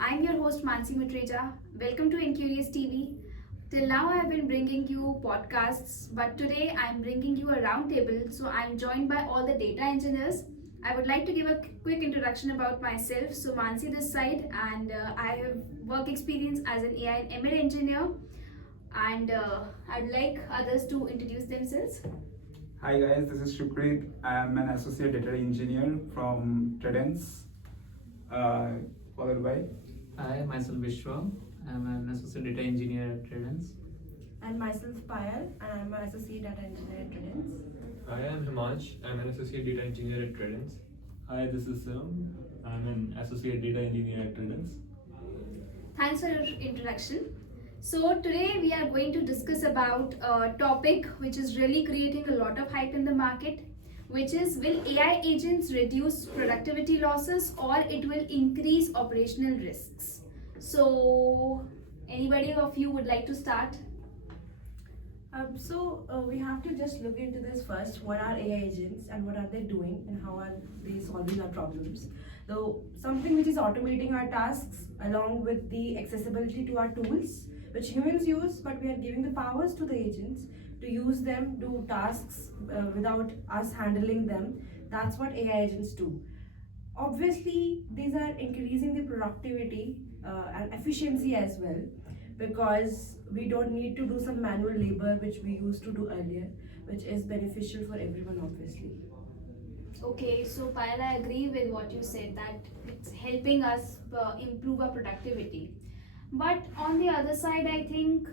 I'm your host Mansi. Welcome to Enqurious TV. Till now, I have been bringing you podcasts, but today I'm bringing you a roundtable. So I'm joined by all the data engineers. I would like to give a quick introduction about myself. So Mansi this side, and I have work experience as an AI and ML engineer. And I'd like others to introduce themselves. Hi guys, this is Shukrit. I'm an associate data engineer from Tredence, followed by. Hi, myself Vishwa. I'm an associate data engineer at Tredence. And myself Payal, and I'm an associate data engineer at Tredence. Hi, I'm Himansh. I'm an associate data engineer at Tredence. Hi, this is Sam. I'm an associate data engineer at Tredence. Thanks for your introduction. So today we are going to discuss about a topic which is really creating a lot of hype in the market, which is will AI agents reduce productivity losses or it will increase operational risks. So anybody of you would like to start? We have to just look into this first. What are AI agents and what are they doing and how are they solving our problems? So something which is automating our tasks along with the accessibility to our tools, which humans use, but we are giving the powers to the agents to use them, do tasks without us handling them. That's what AI agents do. Obviously, these are increasing the productivity and efficiency as well, because we don't need to do some manual labor which we used to do earlier, which is beneficial for everyone, obviously. Okay, so Payal, I agree with what you said that it's helping us improve our productivity. But on the other side, I think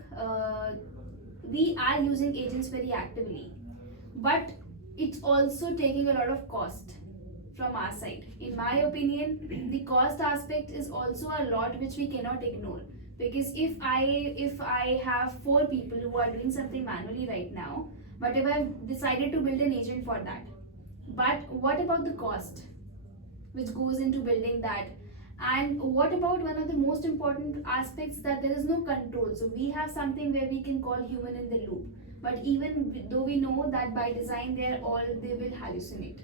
we are using agents very actively, but it's also taking a lot of cost from our side. In my opinion, the cost aspect is also a lot which we cannot ignore, because if I have four people who are doing something manually right now, but if I've decided to build an agent for that, but what about the cost which goes into building that? And what about one of the most important aspects, that there is no control? So we have something where we can call human in the loop, but even though we know that by design they will hallucinate.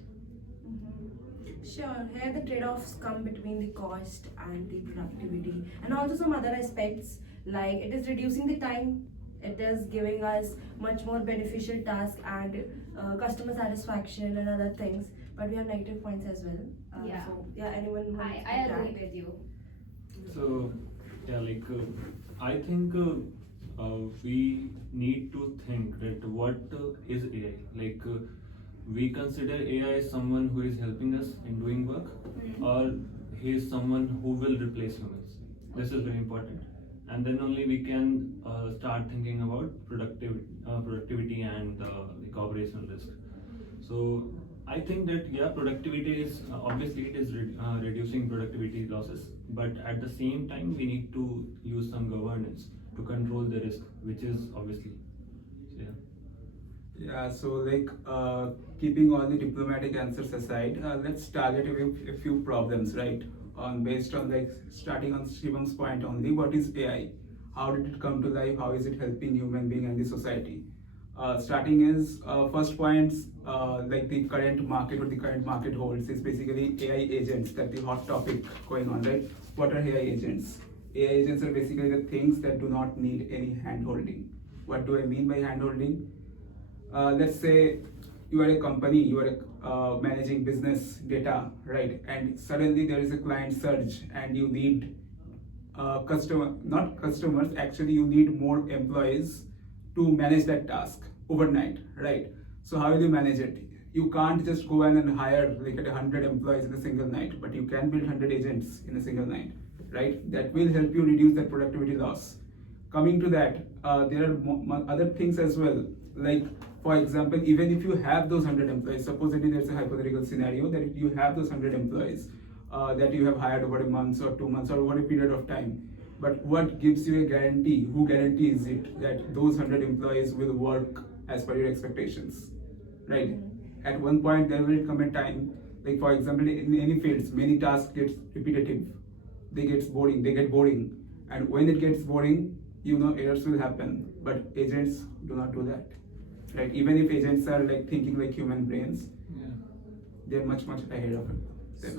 Sure, here the trade-offs come between the cost and the productivity, and also some other aspects like it is reducing the time, it is giving us much more beneficial tasks and customer satisfaction and other things. But we have negative points as well. Yeah. So yeah, anyone who wants I to agree add? with you. So, I think we need to think that what is AI? We consider AI as someone who is helping us in doing work, or he is someone who will replace humans. This is very important. And then only we can start thinking about productivity and the operational risk. So I think that productivity is obviously it is reducing productivity losses, but at the same time we need to use some governance to control the risk, which is obviously so, yeah. Yeah, so keeping all the diplomatic answers aside, let's target a few problems, right? Based on starting on Shivan's point only, what is AI? How did it come to life? How is it helping human being and the society? Starting is first points, like the current market, what the current market holds is basically AI agents. That the hot topic going on, right? What are AI agents? AI agents are basically the things that do not need any hand holding. What do I mean by hand holding? Let's say you are a company, you are managing business data, right? And suddenly there is a client surge and you need not customers, actually you need more employees to manage that task overnight, right? So how will you manage it? You can't just go in and hire like 100 employees in a single night, but you can build 100 agents in a single night, right? That will help you reduce that productivity loss. Coming to that, there are other things as well. Like, for example, even if you have those 100 employees, supposedly there's a hypothetical scenario that if you have those 100 employees that you have hired over a month or 2 months or over a period of time, but what gives you a guarantee? Who guarantees it that those 100 employees will work as per your expectations, right? At one point, there will come a time, like for example, in any fields, many tasks get repetitive. They get boring, and when it gets boring, errors will happen. But agents do not do that, right? Even if agents are thinking like human brains, Yeah. they're much ahead of it. them.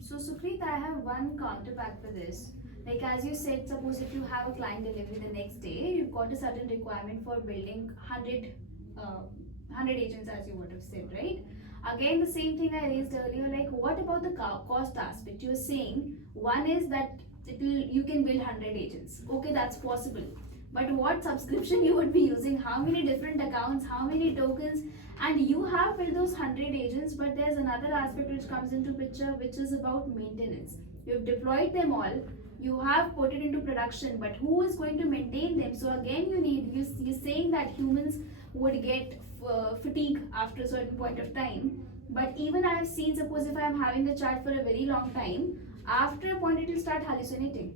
So Sukhrit, I have one counterpart for this. Like as you said, suppose if you have a client delivery the next day, you've got a certain requirement for building 100 agents as you would have said, right? Again, the same thing I raised earlier, like what about the cost aspect? You're saying one is that you can build 100 agents. Okay, that's possible. But what subscription you would be using, how many different accounts, how many tokens, and you have built those 100 agents, but there's another aspect which comes into picture, which is about maintenance. You've deployed them all, you have put it into production, but who is going to maintain them? So again, you're saying that humans would get fatigue after a certain point of time. But even I have seen, suppose if I am having a chat for a very long time, after a point it will start hallucinating,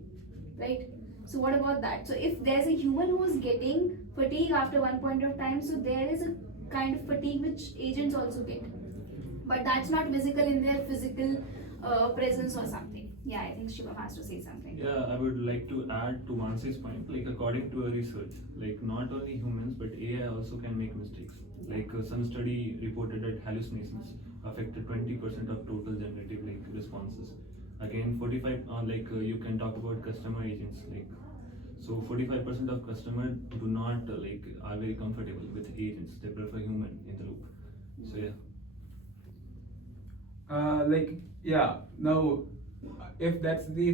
right? So what about that? So if there's a human who is getting fatigue after one point of time, so there is a kind of fatigue which agents also get, but that's not visible in their physical presence or something. Yeah, I think Shivam has to say something. Yeah, I would like to add to Mansi's point, like according to a research, like not only humans but AI also can make mistakes. Like some study reported that hallucinations affected 20% of total generative like responses. Again, 45 you can talk about customer agents, like so 45% of customers do not are very comfortable with agents. They prefer human in the loop. So yeah. Now if that's the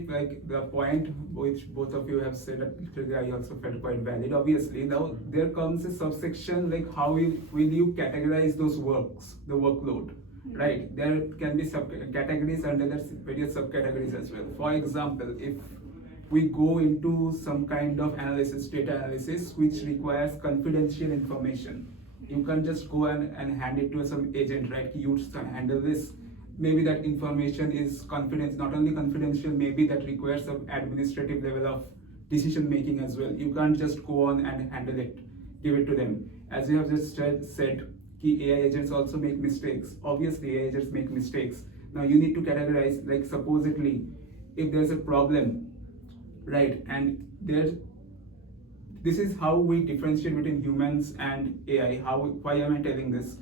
point which both of you have said, literally I also felt quite valid. Obviously, now there comes a subsection like how will you categorize those works, the workload, right? There can be subcategories under that various subcategories as well. For example, if we go into some kind of analysis, data analysis, which requires confidential information, you can't just go and hand it to some agent, right? You handle this. Maybe that information is confidential, not only confidential, maybe that requires some administrative level of decision making as well. You can't just go on and handle it, give it to them. As you have just said, key AI agents also make mistakes. Obviously, AI agents make mistakes. Now you need to categorize, like supposedly, if there's a problem, right? And this is how we differentiate between humans and AI. Why am I telling this?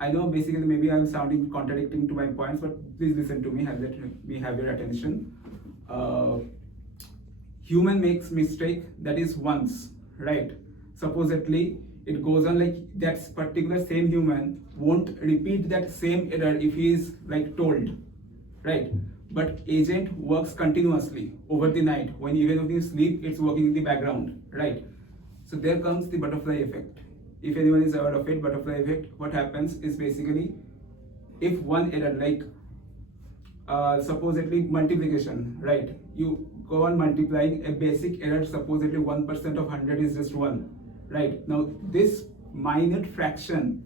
I know basically maybe I'm sounding contradicting to my points, but please listen to me, let me have your attention. Human makes mistake, that is once, right? Supposedly it goes on, like that particular same human won't repeat that same error if he is told, right? But agent works continuously over the night. Even when you sleep, it's working in the background, right? So there comes the butterfly effect. If anyone is aware of it, butterfly effect, what happens is basically, if one error, supposedly multiplication, right? You go on multiplying a basic error, supposedly 1% of 100 is just 1, right? Now this minute fraction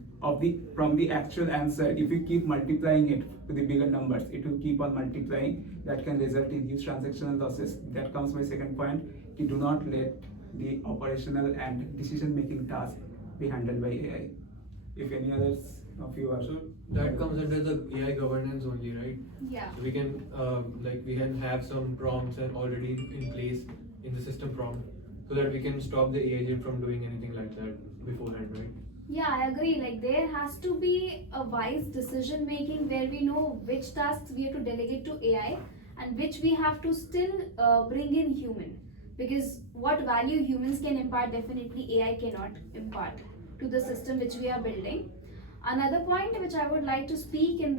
from the actual answer, if you keep multiplying it to the bigger numbers, it will keep on multiplying. That can result in huge transactional losses. That comes my second point. You do not let the operational and decision making task be handled by AI. If any others of you are... So that comes under the AI governance only, right? Yeah. So we can have some prompts and already in place in the system prompt, so that we can stop the AI agent from doing anything like that beforehand, right? Yeah, I agree. Like there has to be a wise decision making where we know which tasks we have to delegate to AI and which we have to still bring in human. Because what value humans can impart, definitely AI cannot impart to the system which we are building. Another point which I would like to speak in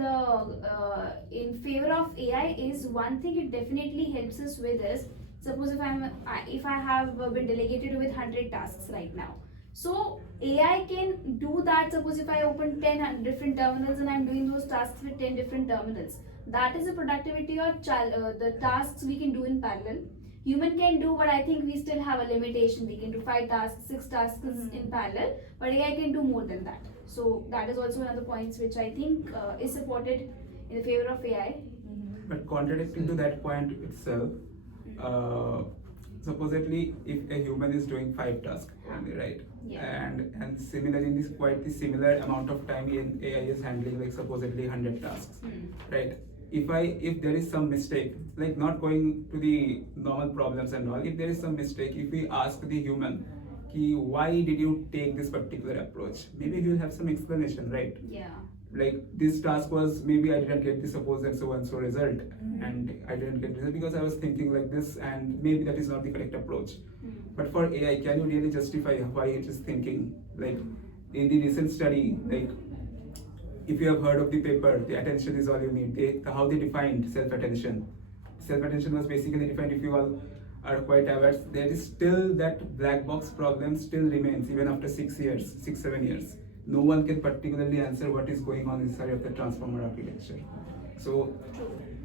favor of AI is, one thing it definitely helps us with is, suppose if I have been delegated with 100 tasks right now. So AI can do that. Suppose if I open 10 different terminals and I'm doing those tasks with 10 different terminals, that is a productivity or the tasks we can do in parallel. Human can do, but I think we still have a limitation. We can do 5 tasks, 6 tasks in parallel, but AI can do more than that. So that is also another point which I think is supported in the favor of AI. But contradicting to that point itself, supposedly if a human is doing 5 tasks only, right? Yeah. And similarly in this quite the similar amount of time AI is handling supposedly 100 tasks, right? If there is some mistake, not going to the normal problems and all, if there is some mistake, if we ask the human, why did you take this particular approach? Maybe he will have some explanation, right? Yeah. like this task was maybe I didn't get the suppose and so result, and I didn't get result because I was thinking like this, and maybe that is not the correct approach. But for AI, can you really justify why it is thinking? Like in the recent study, like if you have heard of the paper, the attention is all you need. How they defined self-attention. Self-attention was basically defined, if you all are quite aware, there is still that black box problem still remains even after 6 years, 7 years. No one can particularly answer what is going on inside of the transformer architecture. So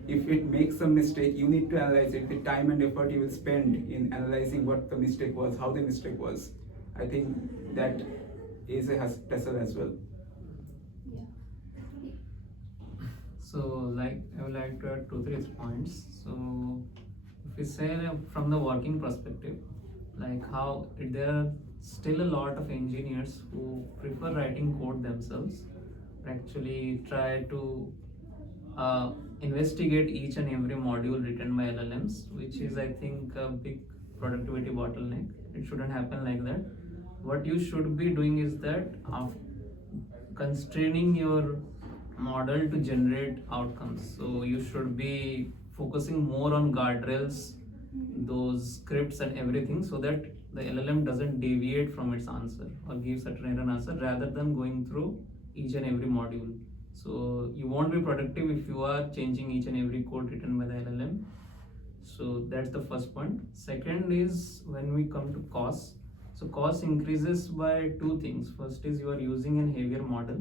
if it makes some mistake, you need to analyze it. The time and effort you will spend in analyzing what the mistake was, how the mistake was, I think that is a hassle as well. So, like, I would like to add 2-3 points. So, if we say from the working perspective, like how there are still a lot of engineers who prefer writing code themselves, actually try to investigate each and every module written by LLMs, which is, I think, a big productivity bottleneck. It shouldn't happen like that. What you should be doing is that constraining your model to generate outcomes. So you should be focusing more on guardrails, those scripts and everything, so that the LLM doesn't deviate from its answer or give certain error answer rather than going through each and every module. So you won't be productive if you are changing each and every code written by the LLM. So that's the first point. Second is when we come to cost. So cost increases by two things. First is you are using an heavier model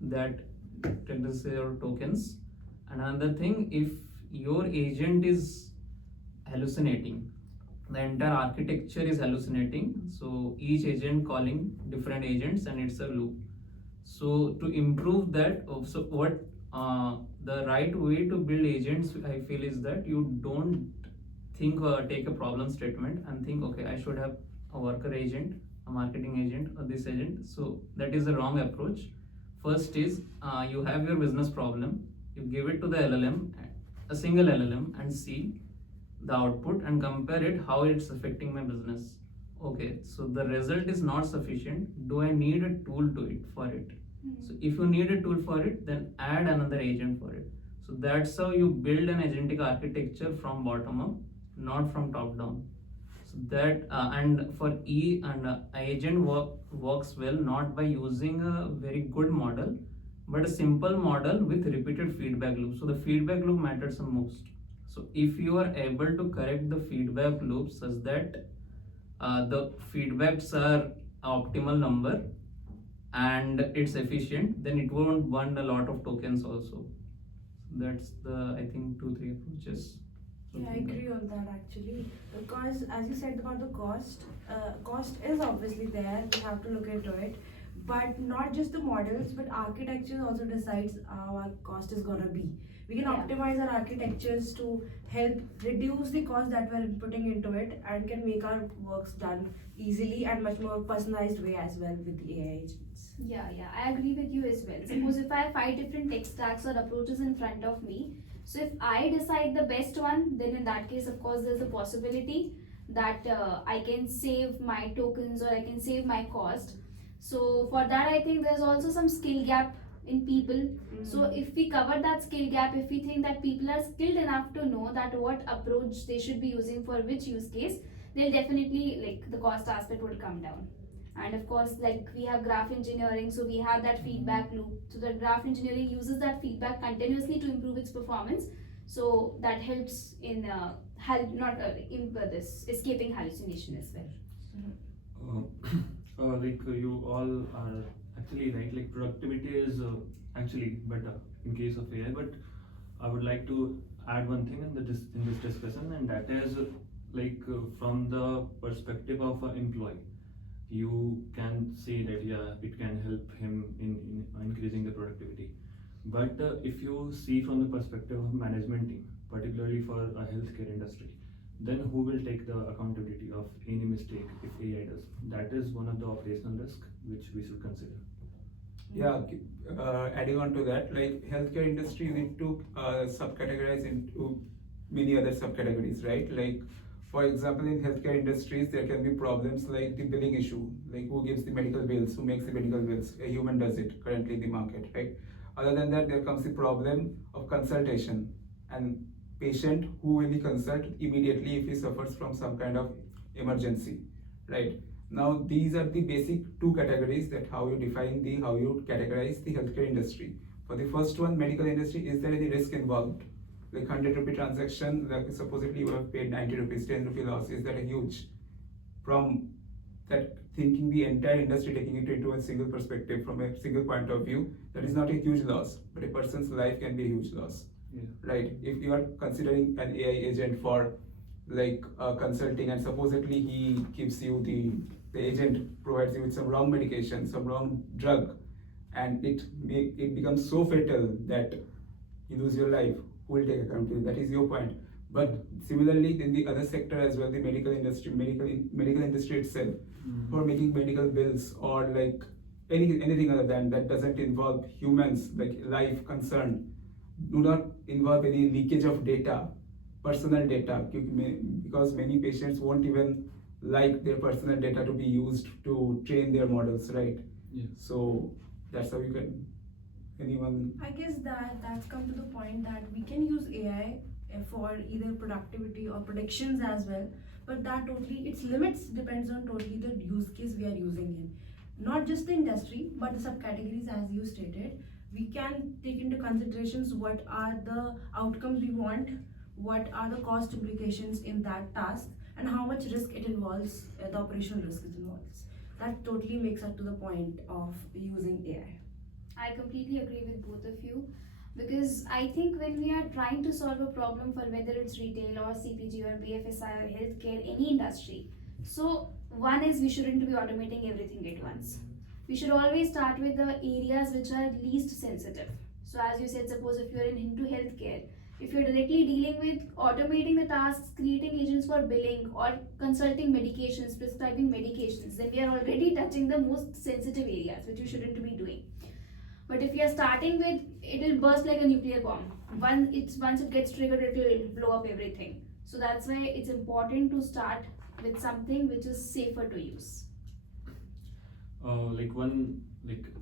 that reduces your tokens. And another thing, if your agent is hallucinating, the entire architecture is hallucinating. So each agent calling different agents and it's a loop. So to improve that, so what the right way to build agents, I feel, is that you don't think take a problem statement and think, okay, I should have a worker agent, a marketing agent, or this agent. So that is the wrong approach. First is you have your business problem, you give it to the LLM, a single LLM, and see the output and compare it how it's affecting my business. Okay, so the result is not sufficient. Do I need a tool to it for it? So if you need a tool for it, then add another agent for it. So that's how you build an agentic architecture from bottom up, not from top down. So that and for agent works well not by using a very good model, but a simple model with repeated feedback loop. So the feedback loop matters the most. So if you are able to correct the feedback loop such that the feedbacks are optimal number and it's efficient, then it won't burn a lot of tokens also. That's the, I think, 2-3 approaches. Yeah, I agree on that actually, because as you said about the cost, cost is obviously there, we have to look into it, but not just the models, but architecture also decides how our cost is gonna be. We can optimize our architectures to help reduce the cost that we're putting into it and can make our works done easily and much more personalized way as well with the AI agents. Yeah, I agree with you as well. Suppose if I have 5 different tech stacks or approaches in front of me, so if I decide the best one, then in that case, of course, there's a possibility that I can save my tokens or I can save my cost. So for that, I think there's also some skill gap in people. So if we cover that skill gap, if we think that people are skilled enough to know that what approach they should be using for which use case, they'll definitely, like, the cost aspect would come down. And of course, like, we have graph engineering, so we have that feedback loop. So the graph engineering uses that feedback continuously to improve its performance. So that helps in this escaping hallucination as well. Like you all are actually right. Like productivity is actually better in case of AI, but I would like to add one thing in this discussion, and that is from the perspective of an employee. You can say that it can help him in increasing the productivity, but if you see from the perspective of management team, particularly for a healthcare industry, then who will take the accountability of any mistake if AI does? That is one of the operational risks which we should consider. Yeah, adding on to that, like healthcare industry, we took subcategorize into many other subcategories, right? Like For example, in healthcare industries, there can be problems like the billing issue, like who gives the medical bills, who makes the medical bills. A human does it currently in the market, right? Other than that, there comes the problem of consultation and patient who will be consult immediately if he suffers from some kind of emergency, right? Now, these are the basic two categories that how you define how you categorize the healthcare industry. For the first one, medical industry, is there any risk involved? Like 100 rupee transaction, like supposedly you have paid 90 rupees, 10 rupee loss, is that a huge? From that thinking the entire industry, taking it into a single perspective, from a single point of view, that is not a huge loss, but a person's life can be a huge loss, right? If you are considering an AI agent for like consulting, and supposedly he gives you the agent provides you with some wrong medication, some wrong drug, and it becomes so fatal that you lose your life, who will take accountability? That is your point. But similarly, in the other sector as well, the medical industry itself, for making medical bills or like anything other than that doesn't involve humans, like life concern, do not involve any leakage of data, personal data, because many patients won't even like their personal data to be used to train their models, right? Yeah. So that's how you can, anyone? I guess that's come to the point that we can use AI for either productivity or predictions as well, but that totally, its limits depends on totally the use case we are using in. Not just the industry, but the subcategories as you stated. We can take into considerations what are the outcomes we want, what are the cost implications in that task, and how much risk it involves, the operational risk it involves. That totally makes up to the point of using AI. I completely agree with both of you, because I think when we are trying to solve a problem for whether it's retail or CPG or BFSI or healthcare, any industry, so one is we shouldn't be automating everything at once. We should always start with the areas which are least sensitive. So as you said, suppose if you're into healthcare, if you're directly dealing with automating the tasks, creating agents for billing or consulting medications, prescribing medications, then we are already touching the most sensitive areas which you shouldn't be doing. But if you are starting with, it will burst like a nuclear bomb. Once it gets triggered, it will blow up everything. So that's why it's important to start with something which is safer to use. Like one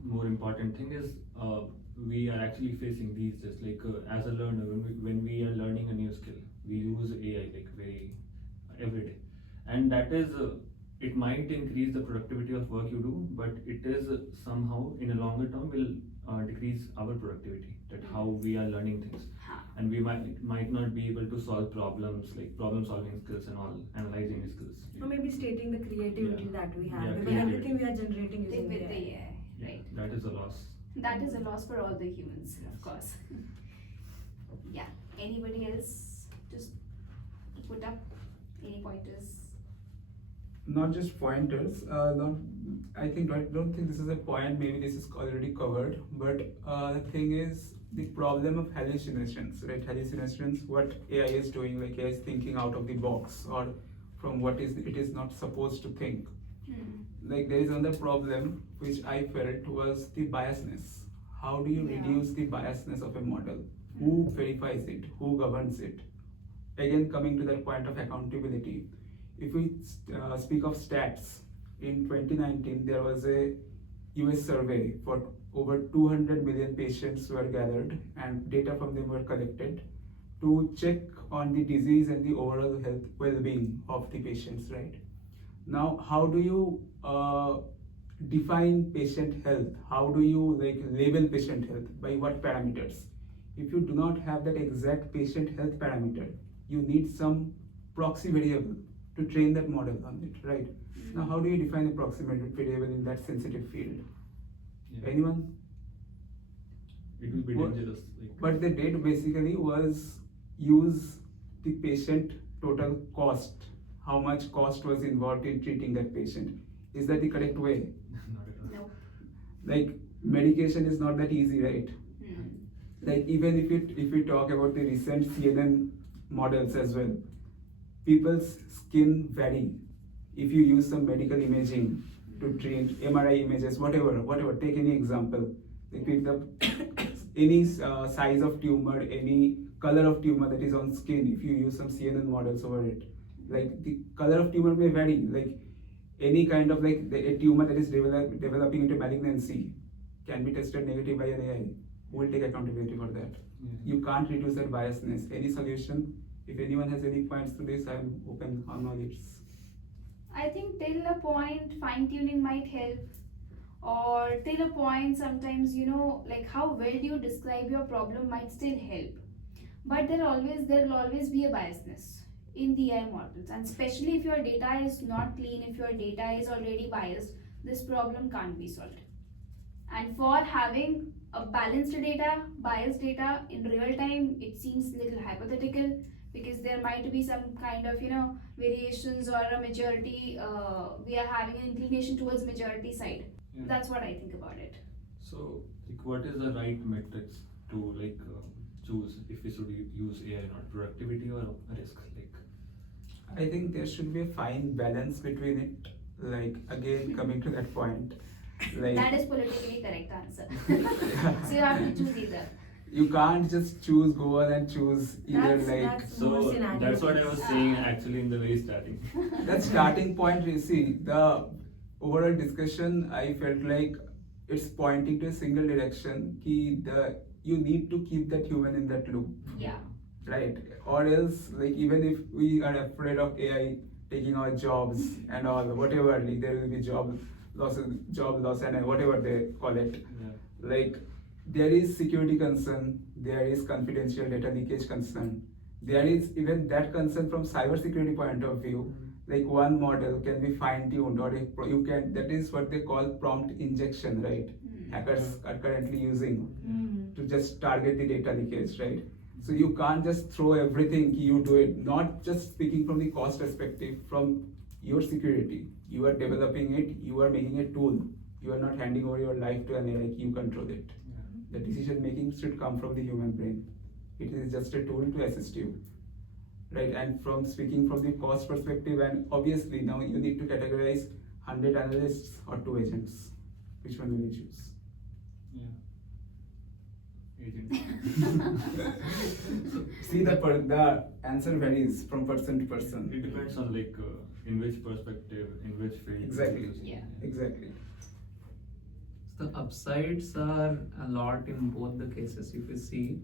more important thing is we are actually facing these days, as a learner, when we are learning a new skill, we use AI like very every day, and that is it might increase the productivity of work you do, but it is somehow in a longer term will decrease our productivity, that how we are learning things, and we might not be able to solve problems like problem solving skills and all, analyzing skills. Or maybe stating the creativity Yeah. that we have, Yeah, because creativity. everything we are generating With using the AI. AI, right? That is a loss. That is a loss for all the humans, Yes. of course. Yeah. Anybody else just put up any pointers? Not just pointers. I don't think this is a point. Maybe this is already covered. But the thing is the problem of hallucinations, right? Hallucinations. What AI is doing, like AI is thinking out of the box, or from what it is not supposed to think. Like there is another problem which I felt was the biasness. How do you reduce the biasness of a model? Who verifies it? Who governs it? Again, coming to that point of accountability. If we speak of stats, in 2019 there was a US survey for over 200 million patients were gathered and data from them were collected to check on the disease and the overall health well-being of the patients, right? Now, how do you define patient health? How do you label patient health? By what parameters? If you do not have that exact patient health parameter, you need some proxy variable to train that model on it, right? Now, how do you define a proxy variable in that sensitive field? Yeah. Anyone? It will be dangerous. What they did basically was use the patient total cost, how much cost was involved in treating that patient. Is that the correct way? Not at all. No. Like medication is not that easy, right? Like even if you talk about the recent CNN models as well, people's skin vary. If you use some medical imaging to treat MRI images, whatever, take any example. They pick up any size of tumor, any color of tumor that is on skin. If you use some CNN models over it, Like the color of tumor may vary. Like any kind of like a tumor that is developing into malignancy can be tested negative by an AI. Who will take accountability for that? You can't reduce that biasness. Any solution? If anyone has any points to this, I'm open on knowledge. I think till a point fine tuning might help, or till a point sometimes, like how well do you describe your problem might still help. But there'll always be a biasness in the AI models, and especially if your data is not clean, if your data is already biased, this problem can't be solved. And for having a balanced data, biased data in real time, it seems little hypothetical, because there might be some kind of variations or a majority. We are having an inclination towards majority side. Yeah. That's what I think about it. So, like, what is the right metrics to choose if we should use AI or not? Productivity or risk? I think there should be a fine balance between it. Like again, coming to that point, like That is politically correct answer. So you have to choose either. you can't just choose go on and choose either That's So more scenario that's what I was based. saying actually in the very starting. that starting point. You see, the overall discussion, I felt like it's pointing to a single direction. You need to keep that human in that loop, Yeah. right? Or else, like even if we are afraid of AI taking our jobs and all, whatever, like, there will be job loss, and whatever they call it. Yeah. Like there is security concern, there is confidential data leakage concern, there is even that concern from cyber security point of view. Like one model can be fine tuned, or if you can, that is what they call prompt injection, right? Hackers are currently using to just target the data leakage, right? So you can't just throw everything, you do it, not just speaking from the cost perspective, from your security. You are developing it, you are making a tool. You are not handing over your life to an AI, you control it. The decision making should come from the human brain. It is just a tool to assist you, right? And from speaking from the cost perspective, and obviously now you need to categorize 100 analysts or 2 agents. Which one will you choose? Yeah. Agent. See, the answer varies from person to person. It depends on in which perspective, in which field. Exactly. Yeah. Exactly. The upsides are a lot in both the cases. If you see,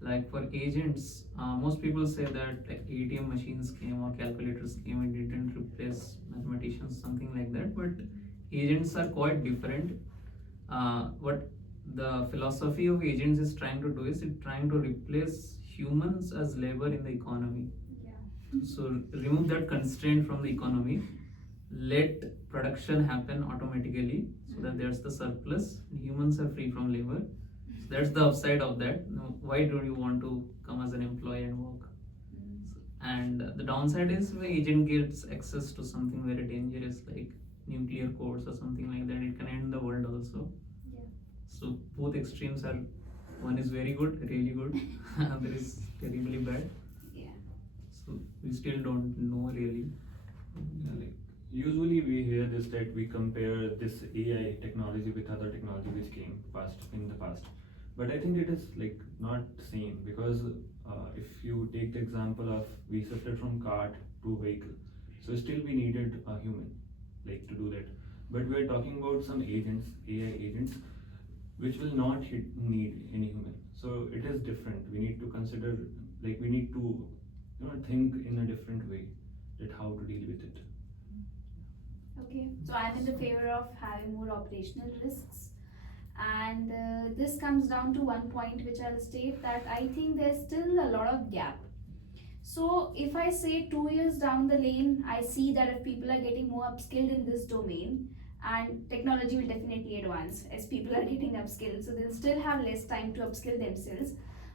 like for agents, most people say that ATM machines came or calculators came and didn't replace mathematicians, something like that. But agents are quite different. What the philosophy of agents is trying to do is it trying to replace humans as labor in the economy. Yeah. So remove that constraint from the economy, let production happen automatically, so that there's the surplus and humans are free from labor. So that's the upside of that. Now, why do you want to come as an employee and work? And the downside is when agent gets access to something very dangerous like nuclear codes or something like that, it can end the world also. Yeah. So both extremes are, one is very good, really good, other is terribly bad. Yeah. So we still don't know really. Yeah, usually we hear this that we compare this AI technology with other technology which came in the past. But I think it is not same, because if you take the example of we shifted from cart to vehicle, so still we needed a human to do that. But we are talking about some agents, AI agents, which will not need any human. So it is different. We need to consider, we need to think in a different way that how to deal with it. Okay, so I'm in the favor of having more operational risks, and this comes down to one point which I'll state, that I think there's still a lot of gap. So if I say 2 years down the lane, I see that if people are getting more upskilled in this domain, and technology will definitely advance as people are getting upskilled, so they'll still have less time to upskill themselves.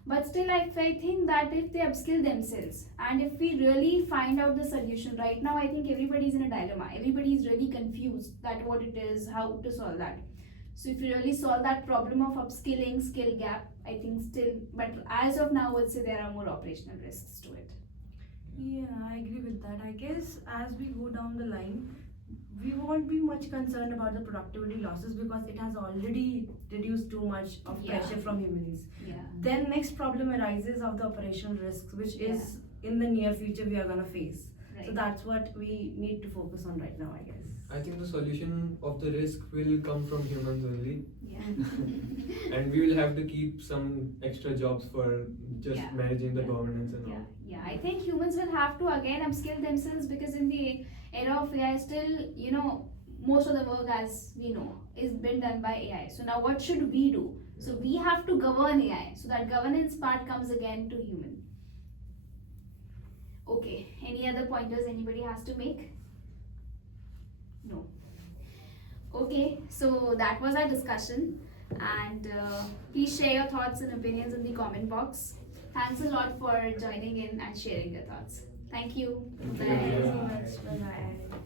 But still, I think that if they upskill themselves, and if we really find out the solution, right now I think everybody's in a dilemma. Everybody is really confused that what it is, how to solve that. So if you really solve that problem of upskilling, skill gap, I think still, but as of now, I would say there are more operational risks to it. Yeah, I agree with that. I guess as we go down the line, we won't be much concerned about the productivity losses because it has already reduced too much of Yeah. pressure from humans. Yeah. Then next problem arises of the operational risks, which is in the near future we are gonna face. Right. Right. So that's what we need to focus on right now, I guess. I think the solution of the risk will come from humans only, Yeah. and we will have to keep some extra jobs for just Yeah. managing the governance and Yeah, all. yeah. I think humans will have to again upskill themselves, because in the era of AI, still, most of the work, as we know, is been done by AI. So now, what should we do? So we have to govern AI. So that governance part comes again to human. Okay. Any other pointers anybody has to make? No. Okay. So that was our discussion, and please share your thoughts and opinions in the comment box. Thanks a lot for joining in and sharing your thoughts. Thank you. Thank you. Bye. Thank you so much. Bye bye.